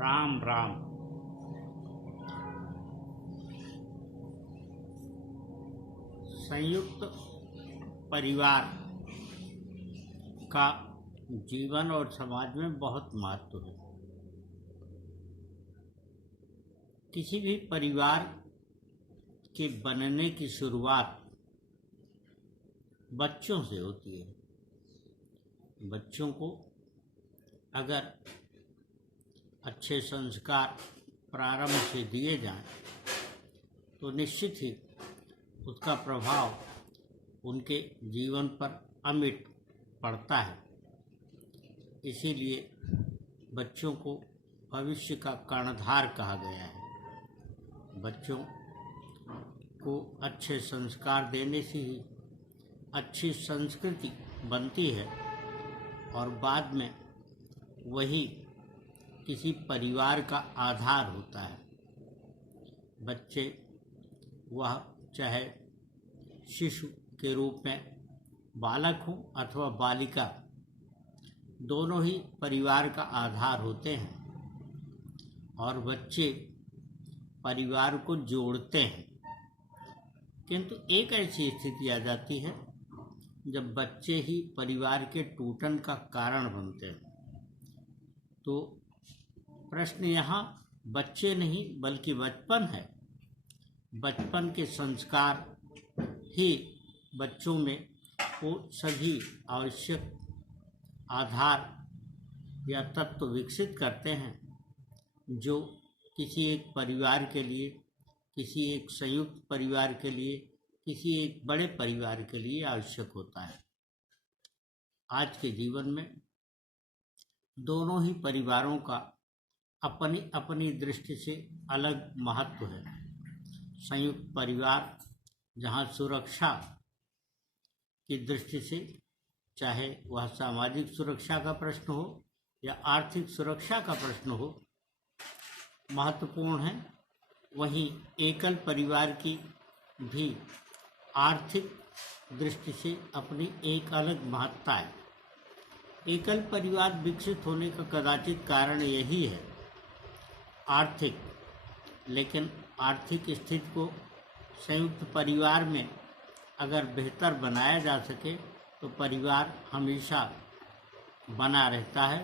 राम राम। संयुक्त परिवार का जीवन और समाज में बहुत महत्व है। किसी भी परिवार के बनने की शुरुआत बच्चों से होती है। बच्चों को अगर अच्छे संस्कार प्रारंभ से दिए जाएं तो निश्चित ही उसका प्रभाव उनके जीवन पर अमिट पड़ता है। इसीलिए बच्चों को भविष्य का कर्णधार कहा गया है। बच्चों को अच्छे संस्कार देने से ही अच्छी संस्कृति बनती है और बाद में वही किसी परिवार का आधार होता है। बच्चे वह चाहे शिशु के रूप में बालक हो अथवा बालिका, दोनों ही परिवार का आधार होते हैं और बच्चे परिवार को जोड़ते हैं। किंतु एक ऐसी स्थिति आ जाती है जब बच्चे ही परिवार के टूटन का कारण बनते हैं। तो प्रश्न यहाँ बच्चे नहीं बल्कि बचपन है। बचपन के संस्कार ही बच्चों में वो सभी आवश्यक आधार या तत्व विकसित करते हैं जो किसी एक परिवार के लिए, किसी एक संयुक्त परिवार के लिए, किसी एक बड़े परिवार के लिए आवश्यक होता है। आज के जीवन में दोनों ही परिवारों का अपनी अपनी दृष्टि से अलग महत्व है। संयुक्त परिवार जहाँ सुरक्षा की दृष्टि से, चाहे वह सामाजिक सुरक्षा का प्रश्न हो या आर्थिक सुरक्षा का प्रश्न हो, महत्वपूर्ण है, वहीं एकल परिवार की भी आर्थिक दृष्टि से अपनी एक अलग महत्ता है। एकल परिवार विकसित होने का कदाचित कारण यही है आर्थिक, लेकिन आर्थिक स्थिति को संयुक्त परिवार में अगर बेहतर बनाया जा सके तो परिवार हमेशा बना रहता है।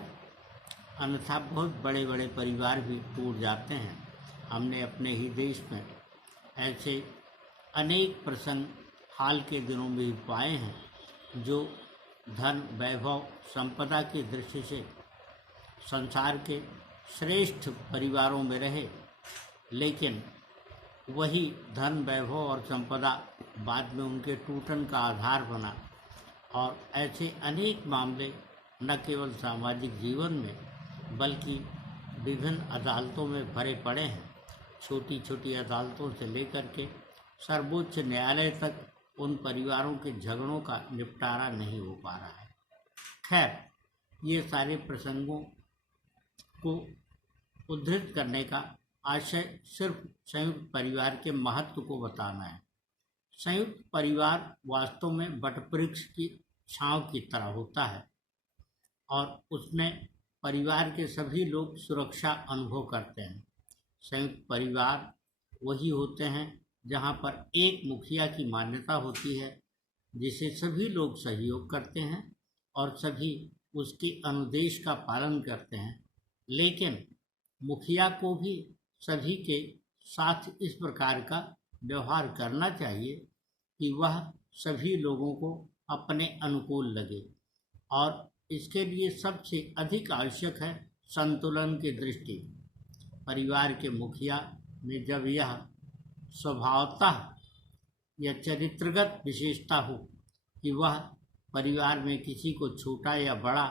अन्यथा बहुत बड़े बड़े परिवार भी टूट जाते हैं। हमने अपने ही देश में ऐसे अनेक प्रसंग हाल के दिनों में भी पाए हैं जो धन, वैभव, संपदा की दृष्टि से संसार के श्रेष्ठ परिवारों में रहे, लेकिन वही धन, वैभव और संपदा बाद में उनके टूटन का आधार बना। और ऐसे अनेक मामले न केवल सामाजिक जीवन में बल्कि विभिन्न अदालतों में भरे पड़े हैं। छोटी छोटी अदालतों से लेकर के सर्वोच्च न्यायालय तक उन परिवारों के झगड़ों का निपटारा नहीं हो पा रहा है। खैर, ये सारे प्रसंगों को उद्धृत करने का आशय सिर्फ संयुक्त परिवार के महत्व को बताना है। संयुक्त परिवार वास्तव में वटवृक्ष की छांव की तरह होता है और उसमें परिवार के सभी लोग सुरक्षा अनुभव करते हैं। संयुक्त परिवार वही होते हैं जहां पर एक मुखिया की मान्यता होती है जिसे सभी लोग सहयोग करते हैं और सभी उसके अनुदेश का पालन करते हैं। लेकिन मुखिया को भी सभी के साथ इस प्रकार का व्यवहार करना चाहिए कि वह सभी लोगों को अपने अनुकूल लगे, और इसके लिए सबसे अधिक आवश्यक है संतुलन की दृष्टि। परिवार के मुखिया में जब यह स्वभावतः या चरित्रगत विशेषता हो कि वह परिवार में किसी को छोटा या बड़ा,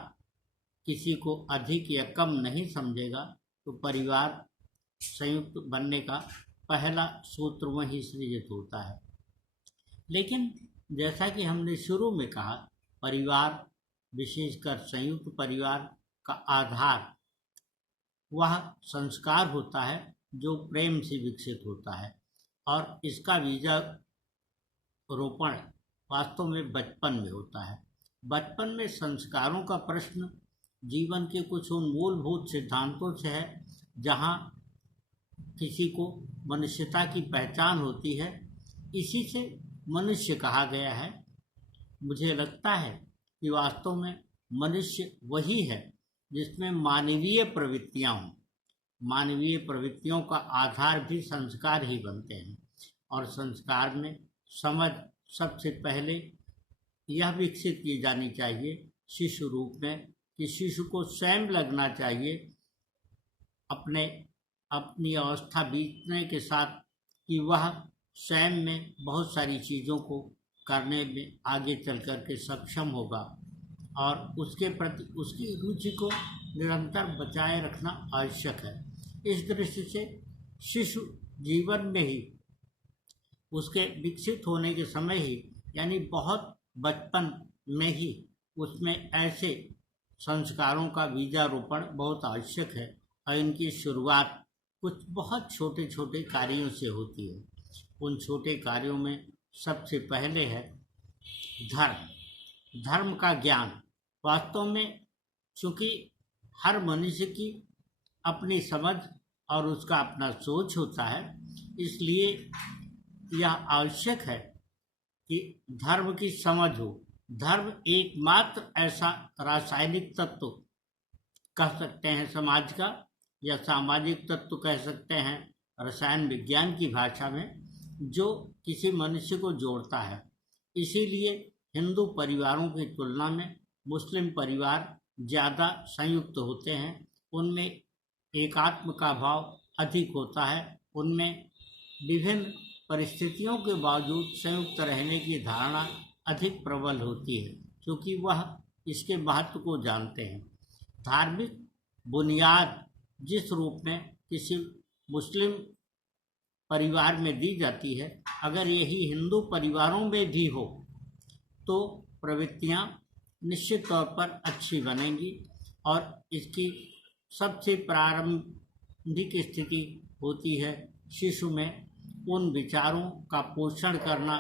किसी को अधिक या कम नहीं समझेगा, तो परिवार संयुक्त बनने का पहला सूत्र वहीं सृजित होता है। लेकिन जैसा कि हमने शुरू में कहा, परिवार, विशेषकर संयुक्त परिवार का आधार वह संस्कार होता है जो प्रेम से विकसित होता है, और इसका बीजारोपण वास्तव में बचपन में होता है। बचपन में संस्कारों का प्रश्न जीवन के कुछ उन मूलभूत सिद्धांतों से है जहाँ किसी को मनुष्यता की पहचान होती है, इसी से मनुष्य कहा गया है। मुझे लगता है कि वास्तव में मनुष्य वही है जिसमें मानवीय प्रवृत्तियाँ हों। मानवीय प्रवृत्तियों का आधार भी संस्कार ही बनते हैं, और संस्कार में समझ सबसे पहले यह विकसित की जानी चाहिए शिशु रूप में, कि शिशु को स्वयं लगना चाहिए अपनी अवस्था बीतने के साथ कि वह स्वयं में बहुत सारी चीज़ों को करने में आगे चल कर के सक्षम होगा, और उसके प्रति उसकी रुचि को निरंतर बचाए रखना आवश्यक है। इस दृष्टि से शिशु जीवन में ही उसके विकसित होने के समय ही, यानी बहुत बचपन में ही, उसमें ऐसे संस्कारों का बीजारोपण बहुत आवश्यक है, और इनकी शुरुआत कुछ बहुत छोटे छोटे कार्यों से होती है। उन छोटे कार्यों में सबसे पहले है धर्म का ज्ञान। वास्तव में चूँकि हर मनुष्य की अपनी समझ और उसका अपना सोच होता है, इसलिए यह आवश्यक है कि धर्म की समझ हो। धर्म एकमात्र ऐसा रासायनिक तत्व कह सकते हैं समाज का, या सामाजिक तत्व कह सकते हैं रसायन विज्ञान की भाषा में, जो किसी मनुष्य को जोड़ता है। इसीलिए हिंदू परिवारों की तुलना में मुस्लिम परिवार ज़्यादा संयुक्त होते हैं। उनमें एकात्म का भाव अधिक होता है। उनमें विभिन्न परिस्थितियों के बावजूद संयुक्त रहने की धारणा अधिक प्रबल होती है, क्योंकि वह इसके महत्व को जानते हैं। धार्मिक बुनियाद जिस रूप में किसी मुस्लिम परिवार में दी जाती है, अगर यही हिंदू परिवारों में भी हो तो प्रवृत्तियाँ निश्चित तौर पर अच्छी बनेंगी, और इसकी सबसे प्रारंभिक स्थिति होती है शिशु में उन विचारों का पोषण करना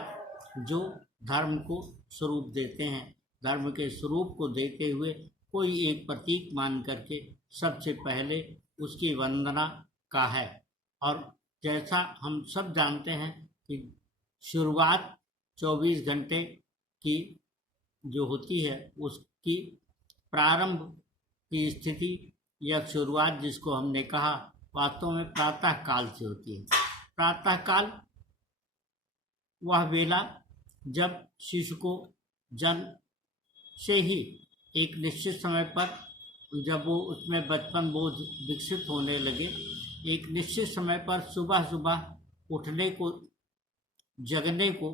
जो धर्म को स्वरूप देते हैं। धर्म के स्वरूप को देते हुए कोई एक प्रतीक मान करके सबसे पहले उसकी वंदना का है। और जैसा हम सब जानते हैं कि शुरुआत 24 घंटे की जो होती है, उसकी प्रारंभ की स्थिति या शुरुआत जिसको हमने कहा, वास्तव में प्रातः काल से होती है। प्रातः काल वह वेला जब शिशु को जन्म से ही एक निश्चित समय पर, जब वो उसमें बचपन बोध विकसित होने लगे, एक निश्चित समय पर सुबह सुबह उठने को, जगने को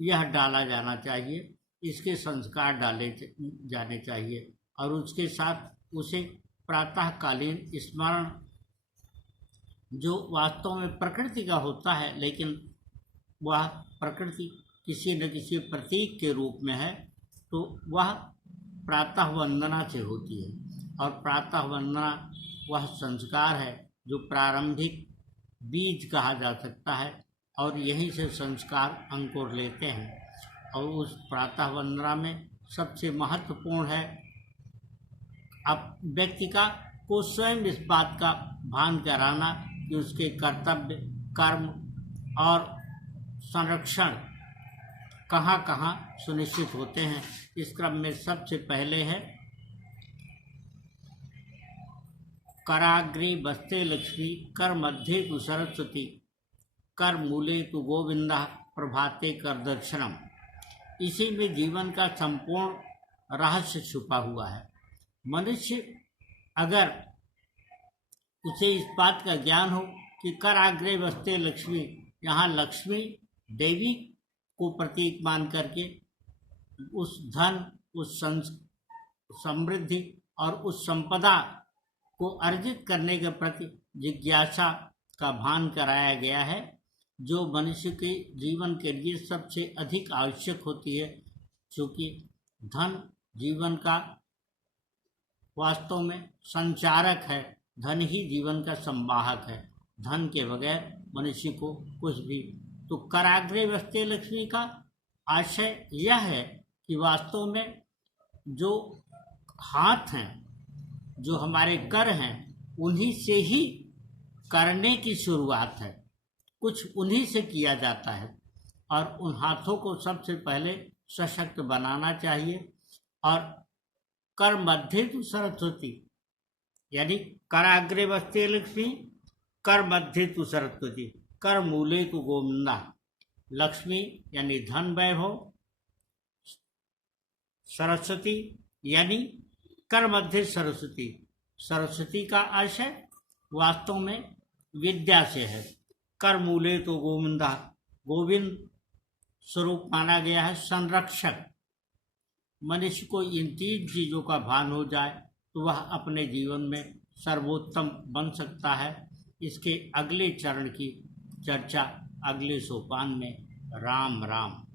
यह डाला जाना चाहिए। इसके संस्कार डाले जाने चाहिए, और उसके साथ उसे प्रातःकालीन स्मरण जो वास्तव में प्रकृति का होता है, लेकिन वह प्रकृति किसी न किसी प्रतीक के रूप में है, तो वह प्रातः वंदना से होती है। और प्रातः वंदना वह संस्कार है जो प्रारंभिक बीज कहा जा सकता है, और यहीं से संस्कार अंकुर लेते हैं। और उस प्रातः वंदना में सबसे महत्वपूर्ण है अब व्यक्ति को स्वयं इस बात का भान कराना कि उसके कर्तव्य, कर्म और संरक्षण कहाँ कहाँ सुनिश्चित होते हैं। इस क्रम में सबसे पहले है कराग्रे बस्ते लक्ष्मी, कर मध्य तु सरस्वती, कर मूले तु गोविंदा, प्रभाते कर दर्शनम। इसी में जीवन का संपूर्ण रहस्य छुपा हुआ है। मनुष्य अगर उसे इस बात का ज्ञान हो कि कर आग्रे बस्ते लक्ष्मी, यहाँ लक्ष्मी देवी को प्रतीक मान करके उस धन, उस समृद्धि और उस संपदा को अर्जित करने के प्रति जिज्ञासा का भान कराया गया है, जो मनुष्य के जीवन के लिए सबसे अधिक आवश्यक होती है। क्योंकि धन जीवन का वास्तव में संचारक है, धन ही जीवन का संवाहक है। धन के बगैर मनुष्य को कुछ भी। तो कराग्रे बस्ते लक्ष्मी का आशय यह है कि वास्तव में जो हाथ हैं, जो हमारे कर हैं, उन्हीं से ही करने की शुरुआत है, कुछ उन्हीं से किया जाता है और उन हाथों को सबसे पहले सशक्त बनाना चाहिए। और कर मध्ये तु सरस्वती, यानी कराग्रे वस्ते लक्ष्मी, कर मध्ये तु सरस्वती, कर मूले तु गोविंदा। लक्ष्मी यानी धन वैभव, सरस्वती यानी कर मध्य सरस्वती, सरस्वती का आशय वास्तव में विद्या से है। कर मूले तो गोविंदा, गोविंद स्वरूप माना गया है संरक्षक। मनुष्य को इन तीन चीज़ों का भान हो जाए तो वह अपने जीवन में सर्वोत्तम बन सकता है। इसके अगले चरण की चर्चा अगले सोपान में। राम राम।